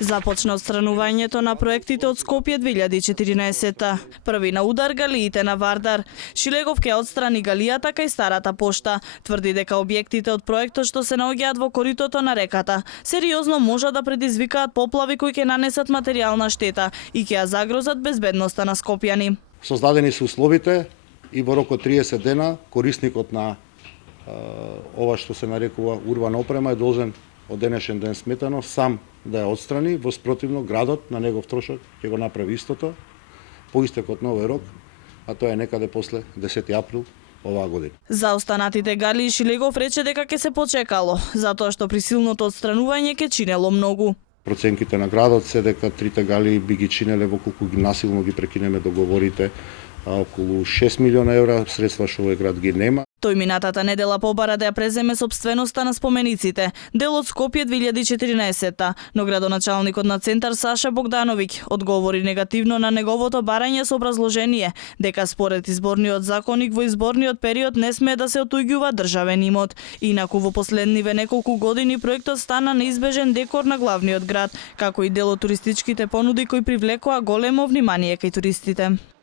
Започна отстранувањето на проектите од Скопје 2014-та. Први на удар галиите на Вардар. Шилегов ќе отстрани галијата кај старата пошта. Тврди дека објектите од проектот што се наоѓаат во коритото на реката сериозно можат да предизвикаат поплави кои ќе нанесат материјална штета и ќе ја загрозат безбедноста на скопјани. Создадени се условите и во рок од 30 дена корисникот на ова што се нарекува урбана опрема е должен од денешен ден сметано сам да ја отстрани, во спротивно градот на негов трошок ќе го направи истото по истекот на овој рок, а тоа е некаде после 10 април оваа година. За останатите галии Шилегов рече дека ќе се почекало, затоа што присилното отстранување ќе чинело многу. Проценките на градот се дека трите галии би ги чинеле во колку ги насилно ги прекинеме договорите, околу 6 милиона евра средства што овој град ги нема. Тој минатата недела побара да ја преземе сопственоста на спомениците, дел од Скопје 2014-та, но градоначалникот на Центар Саша Богдановиќ одговори негативно на неговото барање со образложение дека според изборниот законник во изборниот период не смее да се отуѓува државен имот. Инаку во последниве неколку години проектот стана неизбежен декор на главниот град, како и дел од туристичките понуди кои привлекоа големо внимание кај туристите.